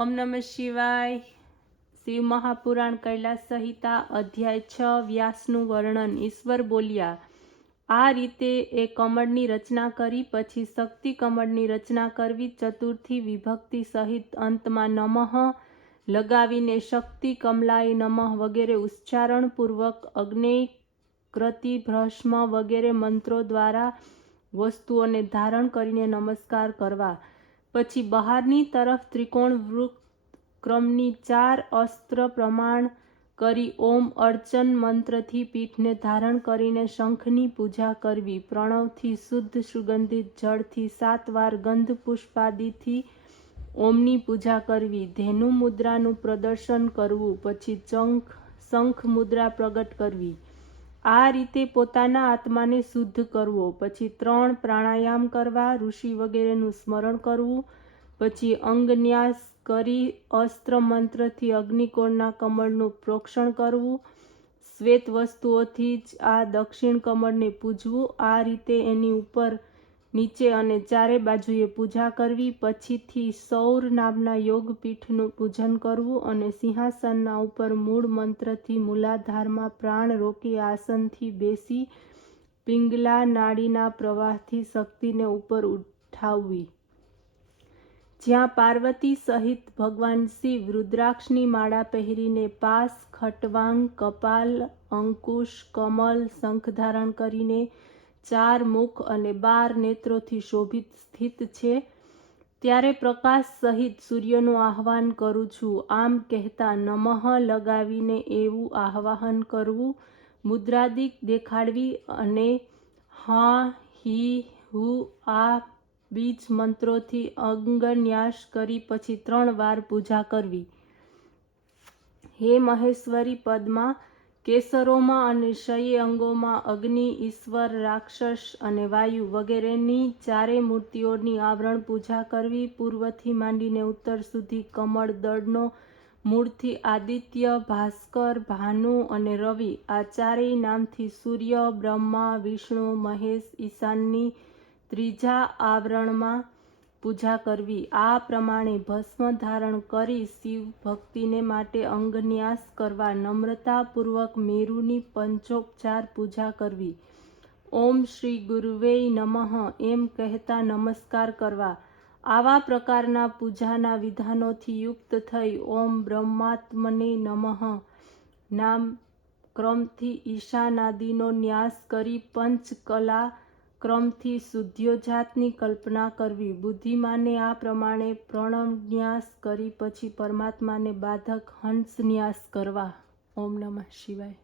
ओम नमः शिवाय। शिव महापुराण कैलास संहिता अध्याय 6 व्यासનું વર્ણન। ઈશ્વર બોલ્યા, આ રીતે એ કમળની રચના કરી, પછી શક્તિ કમળની રચના કરવી, ચતુર્થી વિભક્તિ સહિત અંતમાં નમઃ લગાવીને શક્તિ કમલાય નમઃ વગેરે ઉચ્ચારણપૂર્વક અગ્નેય ક્રતિ ભ્રષ્મ વગેરે મંત્રો દ્વારા વસ્તુઓને ધારણ કરીને નમસ્કાર કરવા। પછી બહારની તરફ ત્રિકોણ વૃત્ત ક્રમની 4 અસ્ત્ર પ્રમાણ કરી ઓમ અર્ચન મંત્રથી પીઠને ધારણ કરીને શંખની પૂજા કરવી। પ્રણવથી શુદ્ધ સુગંધિત જળથી 7 વાર ગંધ પુષ્પાદિથી ઓમની પૂજા કરવી। ધેનુ મુદ્રાનું પ્રદર્શન કરવું, પછી શંખ મુદ્રા પ્રગટ કરવી। આ રીતે પોતાના આત્માને શુદ્ધ કરવો। પછી 3 પ્રાણાયામ કરવા, ઋષિ વગેરેનું સ્મરણ કરવું। પછી અંગન્યાસ કરી અસ્ત્ર મંત્રથી અગ્નિકોણના કમળનું પ્રોક્ષણ કરવું। શ્વેત વસ્તુઓથી જ આ દક્ષિણ કમળને પૂજવું। આ રીતે એની ઉપર, નીચે અને ચારે બાજુએ પૂજા કરવી। પછીથી સૌર નામના યોગપીઠનું પૂજન કરવું અને સિંહાસનના ઉપર મૂળ મંત્રથી મૂલાધારમાં પ્રાણ રોકી આસનથી બેસી પિંગલા નાડીના પ્રવાહથી શક્તિને ઉપર ઉઠાવવી। જ્યાં પાર્વતી સહિત ભગવાન શિવ રુદ્રાક્ષની માળા પહેરીને પાસ, ખટવાંગ, કપાલ, અંકુશ, કમલ, શંખ ધારણ કરીને 4 મુખ અને 12 નેત્રોથી શોભિત સ્થિત છે, ત્યારે પ્રકાશ સહિત સૂર્યનું આહ્વાન કરું છું। આમ કહેતા નમઃ લગાવીને એવું આહ્વાન કરવું, મુદ્રાદિક દેખાડવી અને હ, હિ, હુ આ બીજ મંત્રોથી અંગન્યાસ કરી પછી 3 વાર પૂજા કરવી। હે મહેશ્વરી પદ્મા, કેસરોમાં અને શયે અંગોમાં અગ્નિ, ઈશ્વર, રાક્ષસ અને વાયુ વગેરેની 4 મૂર્તિઓની આવરણ પૂજા કરવી। પૂર્વથી માંડીને ઉત્તર સુધી કમળ દળનો મૂળથી આદિત્ય, ભાસ્કર, ભાનુ અને રવિ આ 4 નામથી સૂર્ય, બ્રહ્મા, વિષ્ણુ, મહેશ, ઈશાનની 3જા આવરણમાં પૂજા કરવી। આ પ્રમાણે ભસ્મ ધારણ કરી શિવ ભક્તિને માટે અંગન્યાસ કરવા, નમ્રતાપૂર્વક મેરુની પંચોપચાર પૂજા કરવી। ઓમ શ્રી ગુરુવેય નમઃ એમ કહેતા નમસ્કાર કરવા। આવા પ્રકારના પૂજાના વિધાનોથી યુક્ત થઈ ઓમ બ્રહ્માત્મને નમઃ નામ ક્રમથી ઈશાનાદિનો ન્યાસ કરી પંચકલા ક્રમથી શુદ્ધોજાતની કલ્પના કરવી। બુદ્ધિમાને આ પ્રમાણે પ્રણવન્યાસ કરી પછી પરમાત્માને બાધક હંસન્યાસ કરવા। ઓમ નમઃ શિવાય।